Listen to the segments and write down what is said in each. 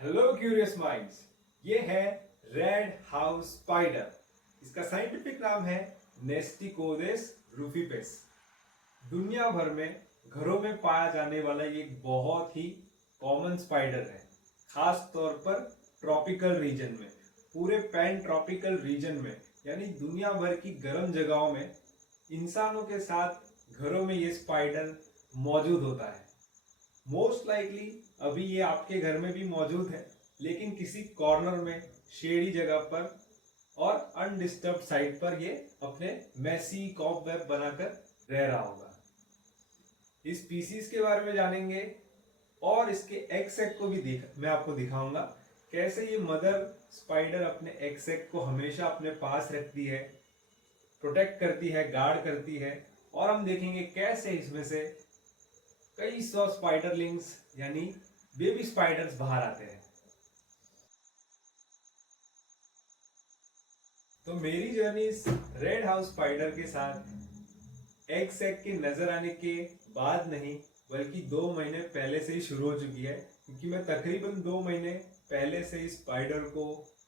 Hello curious minds. ये है red house spider. इसका साइंटिफिक नाम है नेस्टिकोदेस रूफिपेस। दुनिया भर में घरों में पाया जाने वाला ये एक बहुत ही कॉमन स्पाइडर है, खास तौर पर ट्रॉपिकल रीजन में, पूरे पैन ट्रॉपिकल रीजन में, यानी दुनिया भर की गर्म जगहों में इंसानों के साथ घरों में ये स्पाइडर मौजूद होता है। मोस्ट लाइकली अभी ये आपके घर में भी मौजूद है, लेकिन किसी कॉर्नर में, शेडी जगह पर और अनडिस्टर्ब साइड पर ये अपने मैसी कॉबवेब बनाकर रह रहा होगा। इस स्पीसीज के बारे में जानेंगे और इसके एग सैक को भी मैं आपको दिखाऊंगा कैसे ये मदर स्पाइडर अपने एग सैक को हमेशा अपने पास रखती है, प्रोटेक्ट करती है, गार्ड करती है। और हम देखेंगे कैसे इसमें से कई सौ स्पाइडरलिंग्स यानी बेबी स्पाइडर्स बाहर आते हैं। तो मेरी जर्नी इस रेड हाउस स्पाइडर के साथ एग सैक के नजर आने के बाद नहीं, बल्कि 2 महीने पहले से ही शुरू हो चुकी है, क्योंकि मैं तकरीबन 2 महीने पहले से इस स्पाइडर को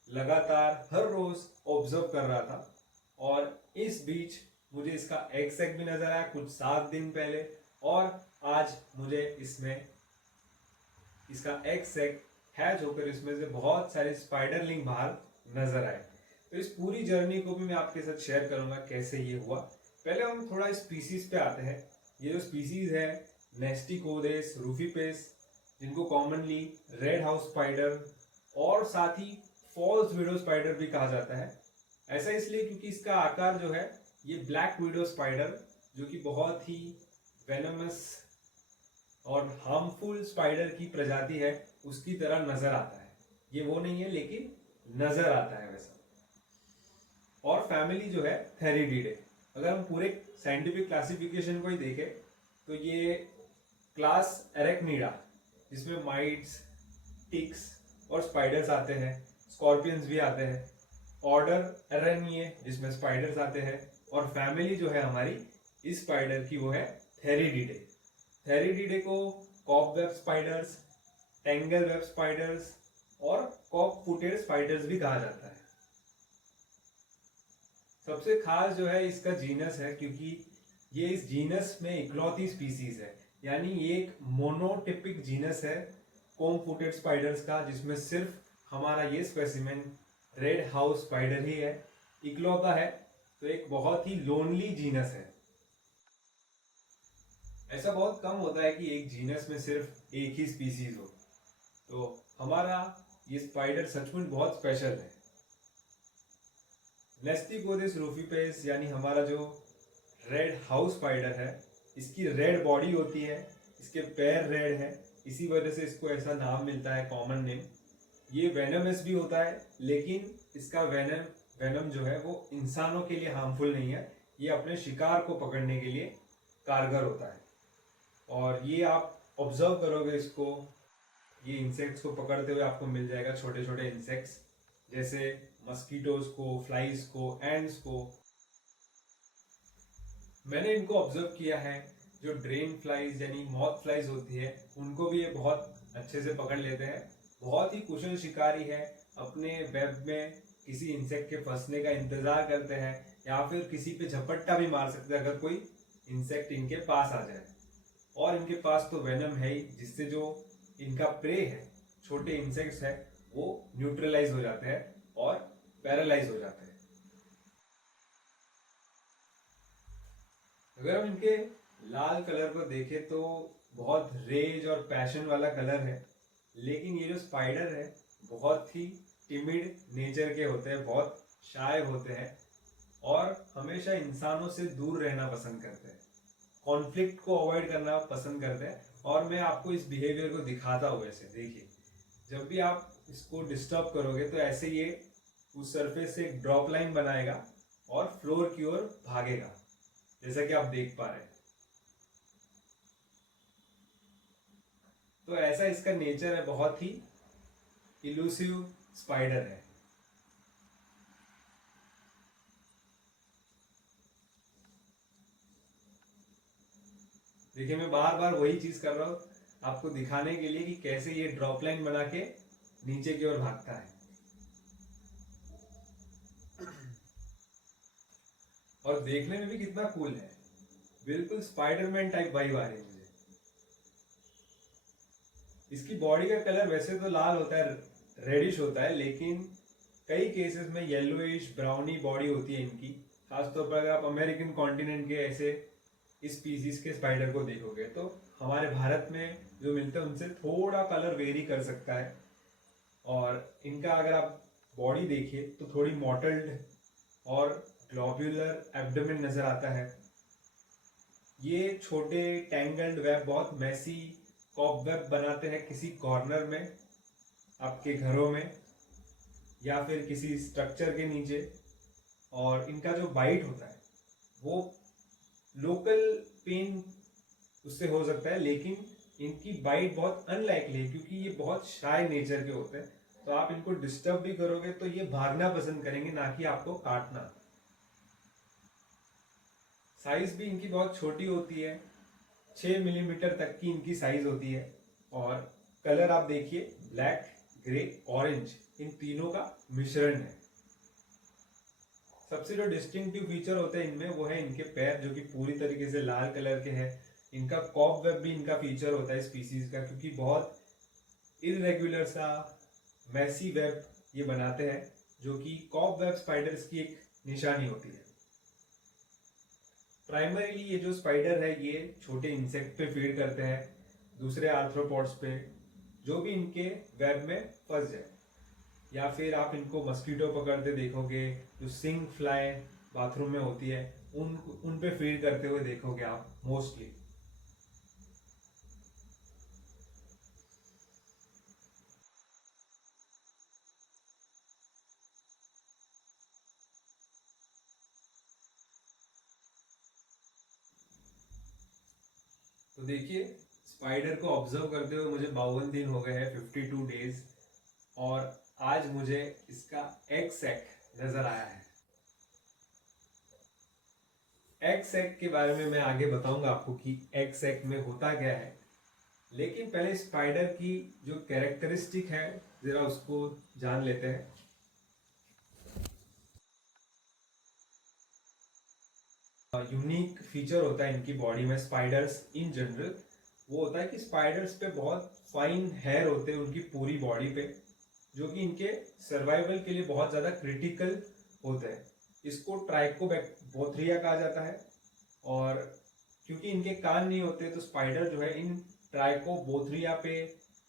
लगातार हर रोज ऑब्जर्व कर रहा था। और इस बीच मुझे इसका एग सैक भी नजर आया कुछ 7 दिन पहले, और आज मुझे इसमें इसका एग सैक हैच होकर इसमें से बहुत सारे स्पाइडरलिंग बाहर नजर आए। तो इस पूरी जर्नी को भी मैं आपके साथ शेयर करूंगा कैसे ये हुआ। पहले हम थोड़ा स्पीसीज पे आते हैं। ये जो स्पीसीज है नेस्टिकोदेस रूफिपेस, जिनको कॉमनली रेड हाउस स्पाइडर और साथ ही फॉल्स विडो स्पाइडर भी कहा जाता है। ऐसा इसलिए क्योंकि इसका आकार जो है ये ब्लैक विडो स्पाइडर, जो कि बहुत ही वेनमस और हार्मफुल स्पाइडर की प्रजाति है, उसकी तरह नजर आता है। ये वो नहीं है, लेकिन नजर आता है वैसा। और फैमिली जो है थेरिडीडे। अगर हम पूरे साइंटिफिक क्लासिफिकेशन को ही देखें तो ये क्लास एरेक्निडा, जिसमें माइट्स, टिक्स और स्पाइडर्स आते हैं, स्कॉर्पियंस भी आते हैं। ऑर्डर एरेनिये, जिसमें स्पाइडर्स आते हैं। और फैमिली जो है हमारी इस स्पाइडर की, वो है थेरिडीडे। थेरिडीडे को cobweb spiders, tangle web spiders और कॉक फुटेड स्पाइडर्स भी कहा जाता है। सबसे खास जो है इसका जीनस है, क्योंकि ये इस जीनस में इकलौती स्पीसीज है, यानी ये एक मोनोटिपिक जीनस है कॉम फुटेड स्पाइडर्स का, जिसमें सिर्फ हमारा ये स्पेसिमेन रेड हाउस स्पाइडर ही है, इकलौता है। तो एक बहुत ही लोनली जीनस है। ऐसा बहुत कम होता है कि एक जीनस में सिर्फ एक ही स्पीसीज हो। तो हमारा ये स्पाइडर सचमुच बहुत स्पेशल है। नेस्टिकोदेस रूफिपेस यानी हमारा जो रेड हाउस स्पाइडर है, इसकी रेड बॉडी होती है, इसके पैर रेड है, इसी वजह से इसको ऐसा नाम मिलता है, कॉमन नेम। ये वेनमस भी होता है, लेकिन इसका वेनम जो है वो इंसानों के लिए हार्मफुल नहीं है। ये अपने शिकार को पकड़ने के लिए कारगर होता है। और ये आप ऑब्जर्व करोगे इसको, ये इंसेक्ट्स को पकड़ते हुए आपको मिल जाएगा, छोटे छोटे इंसेक्ट्स जैसे मस्कीटोज को, फ्लाइज को, एंड्स को। मैंने इनको ऑब्जर्व किया है, जो ड्रेन फ्लाइज यानी मॉथ फ्लाइज होती है, उनको भी ये बहुत अच्छे से पकड़ लेते हैं। बहुत ही कुशल शिकारी है, अपने वेब में किसी इंसेक्ट के फंसने का इंतजार करते हैं, या फिर किसी पे झपट्टा भी मार सकते हैं अगर कोई इंसेक्ट इनके पास आ जाए। और इनके पास तो वेनम है ही, जिससे जो इनका प्रे है, छोटे इंसेक्ट्स है, वो न्यूट्रलाइज हो जाते हैं और पैरालाइज हो जाते हैं। अगर हम इनके लाल कलर को देखें तो बहुत रेज और पैशन वाला कलर है, लेकिन ये जो स्पाइडर है बहुत ही टिमिड नेचर के होते हैं, बहुत शाय होते हैं और हमेशा इंसानों से दूर रहना पसंद करते हैं, कॉन्फ्लिक्ट को अवॉइड करना पसंद करते हैं। और मैं आपको इस बिहेवियर को दिखाता हूँ। ऐसे देखिए, जब भी आप इसको डिस्टर्ब करोगे तो ऐसे ये उस सरफेस से एक ड्रॉप लाइन बनाएगा और फ्लोर की ओर भागेगा, जैसा कि आप देख पा रहे हैं। तो ऐसा इसका नेचर है, बहुत ही इलूसिव स्पाइडर है। देखिए, मैं बार बार वही चीज कर रहा हूँ आपको दिखाने के लिए कि कैसे ये ड्रॉप लाइन बना के नीचे की ओर भागता है और देखने में भी कितना कूल है, बिल्कुल स्पाइडरमैन टाइप वाइब आ रही है मुझे। इसकी बॉडी का कलर वैसे तो लाल होता है, रेडिश होता है, लेकिन कई केसेस में येलोइश ब्राउनी बॉडी होती है इनकी। खासतौर पर अगर आप अमेरिकन कॉन्टिनेंट के ऐसे स्पीसीज के स्पाइडर को देखोगे तो हमारे भारत में जो मिलते हैं उनसे थोड़ा कलर वेरी कर सकता है। और इनका अगर आप बॉडी देखिए तो थोड़ी मॉटल्ड और ग्लोब्यूलर एब्डोमेन नजर आता है। ये छोटे टैंगल्ड वेब, बहुत मैसी कॉब वेब बनाते हैं किसी कॉर्नर में आपके घरों में या फिर किसी स्ट्रक्चर के नीचे। और इनका जो बाइट होता है वो लोकल पेन उससे हो सकता है, लेकिन इनकी बाइट बहुत अनलाइकली है क्योंकि ये बहुत शाय नेचर के होते हैं। तो आप इनको डिस्टर्ब भी करोगे तो ये भागना पसंद करेंगे, ना कि आपको काटना। साइज भी इनकी बहुत छोटी होती है, 6 मिलीमीटर तक की इनकी साइज होती है। और कलर आप देखिए, ब्लैक, ग्रे, ऑरेंज, इन तीनों का मिश्रण है। सबसे जो डिस्टिंक्टिव फीचर होते हैं इनमें वो है इनके पैर, जो कि पूरी तरीके से लाल कलर के हैं। इनका कॉब वेब भी इनका फीचर होता है स्पीसीज का, क्योंकि बहुत इरेगुलर सा मैसी वेब ये बनाते हैं, जो कि कॉब वेब स्पाइडर्स की एक निशानी होती है। प्राइमरीली ये जो स्पाइडर है ये छोटे इंसेक्ट पे फीड करते हैं, दूसरे आर्थ्रोपॉड्स पे, जो भी इनके वेब में फंस जाए। या फिर आप इनको मस्कीटो पकड़ते देखोगे, जो सिंग फ्लाई बाथरूम में होती है उन पे फीड करते हुए देखोगे आप मोस्टली। तो देखिए, स्पाइडर को ऑब्जर्व करते हुए मुझे 52 दिन हो गए हैं, 52 डेज। और आज मुझे इसका एग सैक नजर आया है। एग सैक के बारे में मैं आगे बताऊंगा आपको कि एग सैक में होता क्या है, लेकिन पहले स्पाइडर की जो कैरेक्टरिस्टिक है जरा उसको जान लेते हैं। यूनिक फीचर होता है इनकी बॉडी में स्पाइडर्स इन जनरल, वो होता है कि स्पाइडर्स पे बहुत फाइन हेयर होते हैं उनकी पूरी बॉडी पे, जो कि इनके सर्वाइवल के लिए बहुत ज्यादा क्रिटिकल होते हैं। इसको ट्राइकोबैक्टीरिया कहा जाता है। और क्योंकि इनके कान नहीं होते तो स्पाइडर जो है इन ट्राइकोबोथ्रिया पे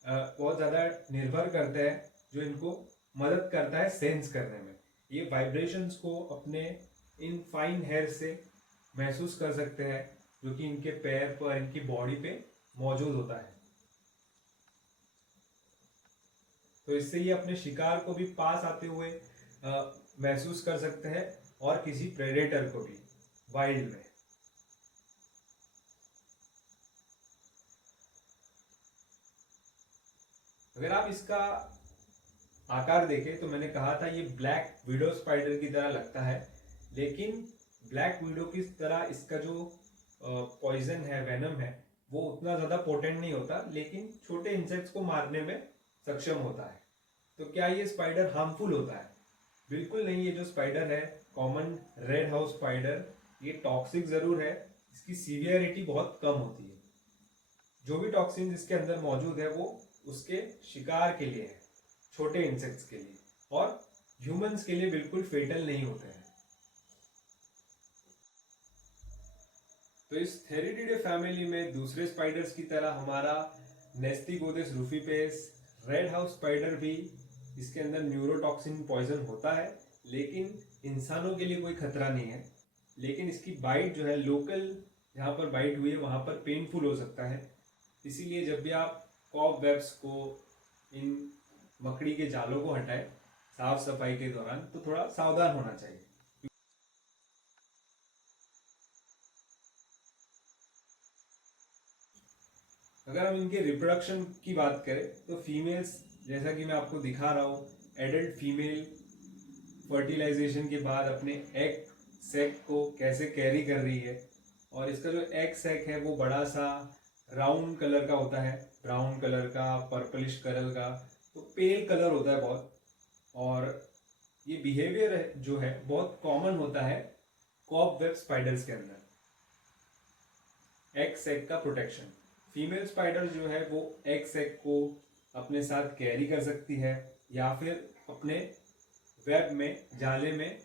बहुत ज्यादा निर्भर करते हैं, जो इनको मदद करता है सेंस करने में। ये वाइब्रेशंस को अपने इन फाइन हेयर से महसूस कर सकते हैं, जो कि इनके पैर पर, इनकी बॉडी पे मौजूद होता है। तो इससे ये अपने शिकार को भी पास आते हुए महसूस कर सकते हैं, और किसी प्रेडेटर को भी वाइल्ड में। अगर आप इसका आकार देखें तो मैंने कहा था ये ब्लैक विडो स्पाइडर की तरह लगता है, लेकिन ब्लैक विडो की तरह इसका जो पॉइजन है, वेनम है, वो उतना ज्यादा पोटेंट नहीं होता, लेकिन छोटे इंसेक्ट्स को मारने में सक्षम होता है। तो क्या ये स्पाइडर हार्मफुल होता है? बिल्कुल नहीं। ये जो स्पाइडर है, कॉमन रेड हाउस स्पाइडर, ये टॉक्सिक जरूर है, इसकी सीवियरिटी बहुत कम होती है। जो भी टॉक्सिन इसके अंदर मौजूद है वो उसके शिकार के लिए है, छोटे इंसेक्ट्स के लिए, और ह्यूमंस के लिए बिल्कुल फेटल नहीं होते हैं। तो इस थेरिडीडे फैमिली में दूसरे स्पाइडर्स की तरह हमारा नेस्टिगोदेस रूफिपेस रेड हाउस स्पाइडर भी, इसके अंदर न्यूरोटॉक्सिन पॉइजन होता है, लेकिन इंसानों के लिए कोई खतरा नहीं है। लेकिन इसकी बाइट जो है, लोकल जहां पर बाइट हुई है वहां पर पेनफुल हो सकता है। इसीलिए जब भी आप कॉब वेब्स को, इन मकड़ी के जालों को हटाएं साफ सफाई के दौरान, तो थोड़ा सावधान होना चाहिए। अगर हम इनके रिप्रोडक्शन की बात करें तो फीमेल्स, जैसा कि मैं आपको दिखा रहा हूँ, एडल्ट फीमेल फर्टिलाइजेशन के बाद अपने एग सैक को कैसे कैरी कर रही है। और इसका जो एग सैक है वो बड़ा सा राउंड कलर का होता है, ब्राउन कलर का, पर्पलिश कलर का, तो पेल कलर होता है बहुत, और ये बिहेवियर जो है बहुत कॉमन होता है कॉबवेब स्पाइडर्स के अंदर। एग सैक का प्रोटेक्शन, फीमेल स्पाइडर जो है वो एग सैक को अपने साथ कैरी कर सकती है या फिर अपने वेब में, जाले में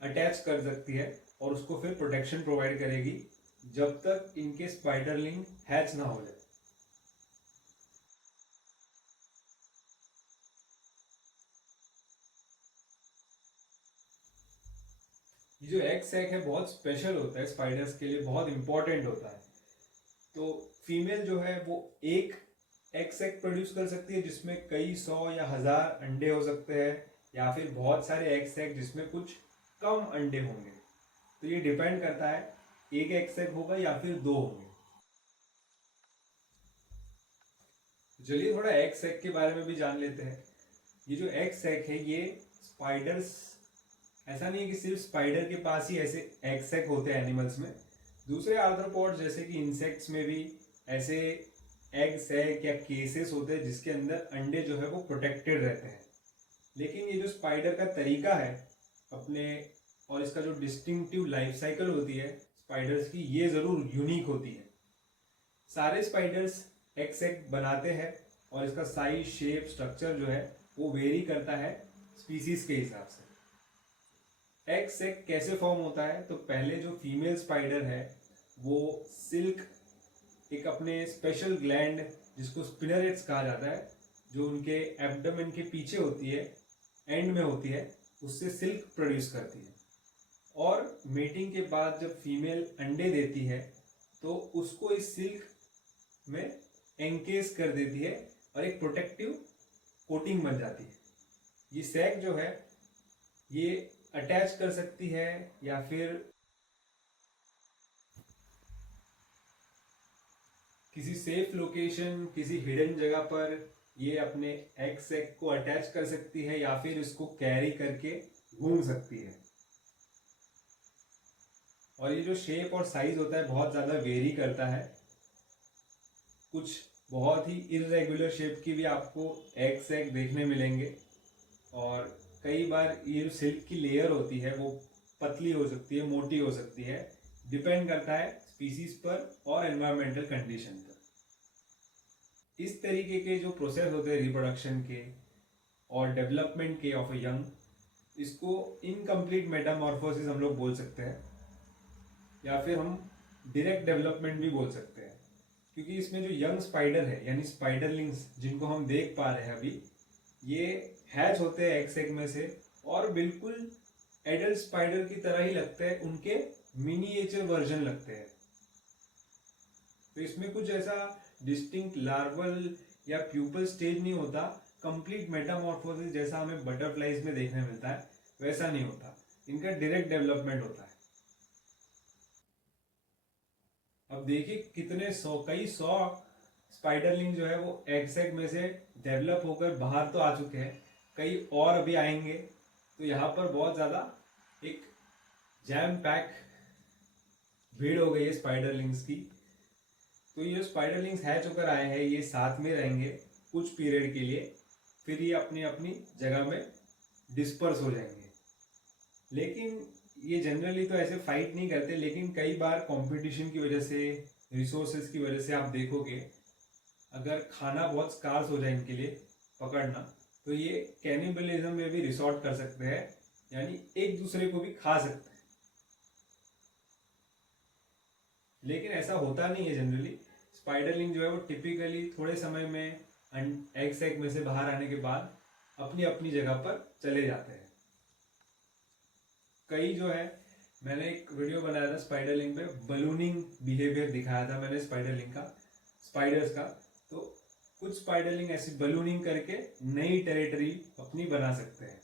अटैच कर सकती है और उसको फिर प्रोटेक्शन प्रोवाइड करेगी जब तक इनके स्पाइडरलिंग हैच ना हो जाए। ये जो एग सैक है बहुत स्पेशल होता है स्पाइडर्स के लिए, बहुत इंपॉर्टेंट होता है। तो फीमेल जो है वो एक एग सैक प्रोड्यूस कर सकती है जिसमें कई 100 या 1000 अंडे हो सकते हैं, या फिर बहुत सारे एग सैक जिसमें कुछ कम अंडे होंगे। तो ये डिपेंड करता है एक एग सैक होगा या फिर 2 होंगे। चलिए थोड़ा एग सैक के बारे में भी जान लेते हैं। ये जो एग सैक है ये स्पाइडर्स, ऐसा नहीं है कि सिर्फ स्पाइडर के पास ही ऐसे एग सैक होते हैं एनिमल्स में, दूसरे आर्थ्रोपोड्स जैसे कि इंसेक्ट्स में भी ऐसे एग सैक या केसेस होते हैं जिसके अंदर अंडे जो है वो प्रोटेक्टेड रहते हैं। लेकिन ये जो स्पाइडर का तरीका है अपने, और इसका जो डिस्टिंक्टिव लाइफ साइकिल होती है स्पाइडर्स की, ये जरूर यूनिक होती है। सारे स्पाइडर्स एग सैक बनाते हैं और इसका साइज, शेप, स्ट्रक्चर जो है वो वेरी करता है स्पीसीज के हिसाब से। एग सैक कैसे फॉर्म होता है, तो पहले जो फीमेल स्पाइडर है वो सिल्क, एक अपने स्पेशल ग्लैंड जिसको स्पिनरेट्स कहा जाता है, जो उनके एब्डोमेन के पीछे होती है, एंड में होती है, उससे सिल्क प्रोड्यूस करती है। और मेटिंग के बाद जब फीमेल अंडे देती है तो उसको इस सिल्क में एंकेज कर देती है और एक प्रोटेक्टिव कोटिंग बन जाती है। ये सैक जो है ये अटैच कर सकती है या फिर किसी सेफ लोकेशन, किसी हिडन जगह पर ये अपने एग सैक को अटैच कर सकती है या फिर इसको कैरी करके घूम सकती है। और ये जो शेप और साइज होता है बहुत ज़्यादा वेरी करता है, कुछ बहुत ही इरेगुलर शेप की भी आपको एग सैक देखने मिलेंगे, और कई बार ये जो सिल्क की लेयर होती है वो पतली हो सकती है, मोटी हो सकती है, डिपेंड करता है स्पीसीज पर और एनवायरमेंटल कंडीशन पर। इस तरीके के जो प्रोसेस होते हैं रिप्रोडक्शन के और डेवलपमेंट के ऑफ अ यंग, इसको इनकम्प्लीट मेटामॉर्फोसिस हम लोग बोल सकते हैं, या फिर हम डायरेक्ट डेवलपमेंट भी बोल सकते हैं। क्योंकि इसमें जो यंग स्पाइडर है यानी स्पाइडरलिंग्स जिनको हम देख पा रहे हैं अभी, ये हैच होते हैं एग सैक में से और बिल्कुल एडल्ट स्पाइडर की तरह ही लगते हैं, उनके मिनिएचर वर्जन लगते हैं। तो इसमें कुछ ऐसा डिस्टिंक्ट लार्वल या प्यूपल स्टेज नहीं होता, कंप्लीट मेटामॉर्फोसिस जैसा हमें बटरफ्लाइज में देखने मिलता है वैसा नहीं होता, इनका डायरेक्ट डेवलपमेंट होता है। अब देखिए कितने कई सौ स्पाइडरलिंग जो है वो एग सैक में से डेवलप होकर बाहर तो आ चुके हैं, कई और अभी आएंगे। तो यहाँ पर बहुत ज़्यादा एक जैम पैक भीड़ हो गई है स्पाइडरलिंग्स की। तो ये जो स्पाइडरलिंग्स हैच होकर आए हैं ये साथ में रहेंगे कुछ पीरियड के लिए, फिर ये अपनी अपनी जगह में डिस्पर्स हो जाएंगे। लेकिन ये जनरली तो ऐसे फाइट नहीं करते, लेकिन कई बार कंपटीशन की वजह से, रिसोर्सेज की वजह से आप देखोगे अगर खाना बहुत स्कार्स हो जाए इनके लिए पकड़ना, तो ये कैनिबलिज्म में भी रिसोर्ट कर सकते हैं, यानी एक दूसरे को भी खा सकते हैं। लेकिन ऐसा होता नहीं है जनरली। स्पाइडरलिंग जो है वो टिपिकली थोड़े समय में एग सैक में से बाहर आने के बाद अपनी अपनी जगह पर चले जाते हैं। कई जो है, मैंने एक वीडियो बनाया था स्पाइडरलिंग पे, बलूनिंग बिहेवियर दिखाया था मैंने स्पाइडरलिंग का, स्पाइडर्स का। तो कुछ स्पाइडरलिंग ऐसी बलूनिंग करके नई टेरिटरी अपनी बना सकते हैं।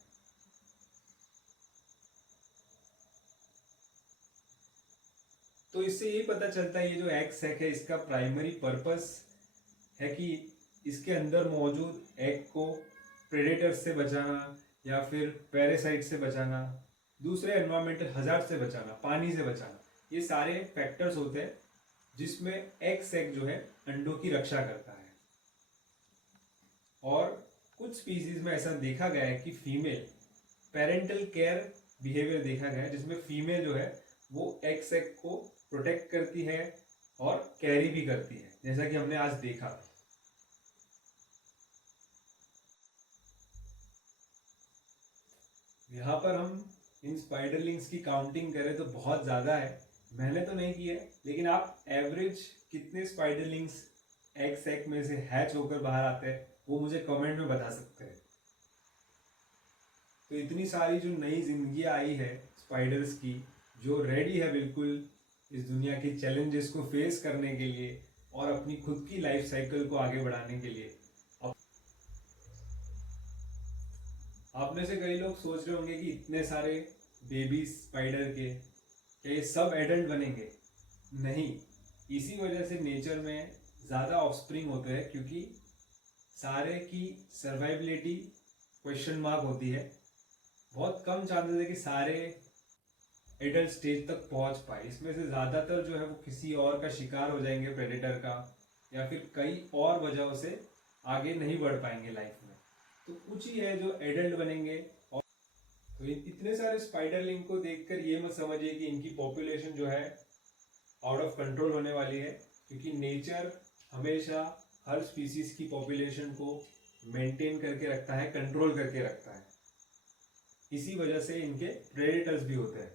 तो इससे ये पता चलता है ये जो एग सैक है इसका प्राइमरी पर्पस है कि इसके अंदर मौजूद एग को प्रेडेटर्स से बचाना या फिर पैरासाइट से बचाना, दूसरे एनवायरमेंटल हजार्ड से बचाना, पानी से बचाना। ये सारे फैक्टर्स होते हैं जिसमें एग सैक जो है अंडों की रक्षा करता है। और कुछ कुछ स्पीसीज में ऐसा देखा गया है कि फीमेल पेरेंटल केयर बिहेवियर देखा गया है, जिसमें फीमेल जो है वो एग सैक को प्रोटेक्ट करती है और कैरी भी करती है, जैसा कि हमने आज देखा। यहाँ पर हम इन स्पाइडरलिंग्स की काउंटिंग करें तो बहुत ज़्यादा है। मैंने तो नहीं की है, लेकिन आप एवरेज कितने स्पाइडरलिंग्स एग सैक में से हैच होकर बाहर आते हैं वो मुझे कमेंट में बता सकते हैं। तो इतनी सारी जो नई जिंदगी आई है स्पाइडर्स की, जो रेडी है बिल्कुल इस दुनिया के चैलेंजेस को फेस करने के लिए और अपनी खुद की लाइफ साइकिल को आगे बढ़ाने के लिए। आप में से कई लोग सोच रहे होंगे कि इतने सारे बेबी स्पाइडर के क्या ये सब एडल्ट बनेंगे? नहीं, इसी वजह से नेचर में ज़्यादा ऑफस्प्रिंग होते हैं, क्योंकि सारे की सर्वाइबिलिटी क्वेश्चन मार्क होती है। बहुत कम चांसेस है कि सारे एडल्ट स्टेज तक पहुंच पाए। इसमें से ज़्यादातर जो है वो किसी और का शिकार हो जाएंगे, प्रेडेटर का, या फिर कई और वजहों से आगे नहीं बढ़ पाएंगे लाइफ में। तो कुछ ही है जो एडल्ट बनेंगे। और तो इतने सारे स्पाइडरलिंग को देखकर ये मत समझिए कि इनकी पॉपुलेशन जो है आउट ऑफ कंट्रोल होने वाली है, क्योंकि नेचर हमेशा हर स्पीसीज की पॉपुलेशन को मेंटेन करके रखता है, कंट्रोल करके रखता है। इसी वजह से इनके प्रेडेटर्स भी होते हैं।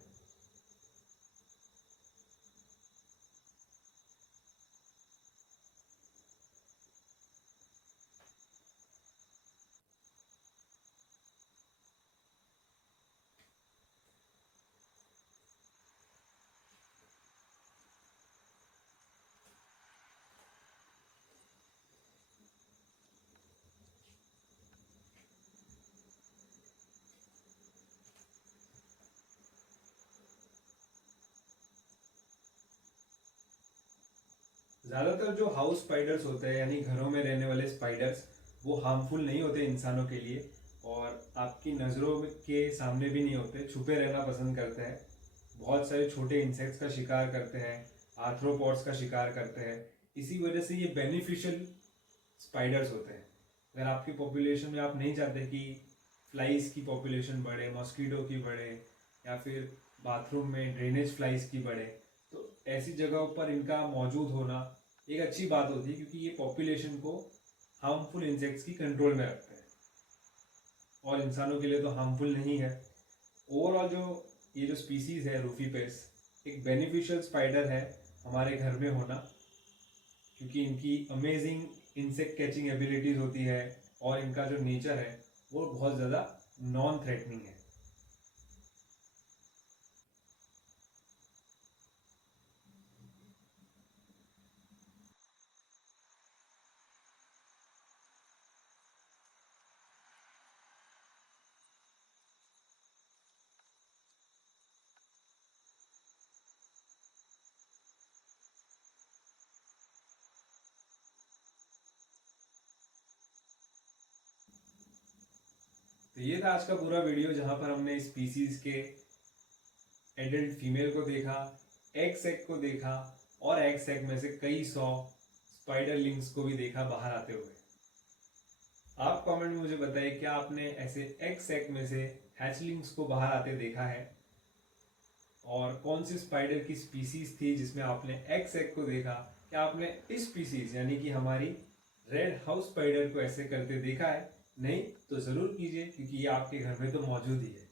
ज़्यादातर जो हाउस स्पाइडर्स होते हैं, यानी घरों में रहने वाले स्पाइडर्स, वो हार्मफुल नहीं होते इंसानों के लिए और आपकी नज़रों के सामने भी नहीं होते, छुपे रहना पसंद करते हैं। बहुत सारे छोटे इंसेक्ट्स का शिकार करते हैं, आर्थ्रोपॉड्स का शिकार करते हैं। इसी वजह से ये बेनिफिशियल स्पाइडर्स होते हैं। अगर आपकी पॉपुलेशन में आप नहीं चाहते कि फ्लाइज की पॉपुलेशन बढ़े, मॉस्किटो की बढ़े, या फिर बाथरूम में ड्रेनेज फ्लाइज की बढ़े, तो ऐसी जगहों पर इनका मौजूद होना एक अच्छी बात होती है, क्योंकि ये पॉपुलेशन को हार्मफुल इंसेक्ट्स की कंट्रोल में रखते हैं और इंसानों के लिए तो हार्मफुल नहीं है। ओवरऑल जो ये जो स्पीसीज है रूफीपेस, एक बेनिफिशियल स्पाइडर है हमारे घर में होना, क्योंकि इनकी अमेजिंग इंसेक्ट कैचिंग एबिलिटीज होती है और इनका जो नेचर है वो बहुत ज़्यादा नॉन थ्रेटनिंग है। तो ये था आज का पूरा वीडियो, जहां पर हमने स्पीसीज के एडल्ट फीमेल को देखा, एग सैक को देखा और एग सैक में से कई सौ स्पाइडरलिंग्स को भी देखा बाहर आते हुए। आप कमेंट में मुझे बताइए, क्या आपने ऐसे एग सैक में से हैचलिंग्स को बाहर आते देखा है, और कौन सी स्पाइडर की स्पीसीज थी जिसमें आपने एग सैक को देखा? क्या आपने इस स्पीसीज यानी कि हमारी रेड हाउस स्पाइडर को ऐसे करते देखा है? नहीं तो जरूर कीजिए, क्योंकि ये आपके घर में तो मौजूद ही है।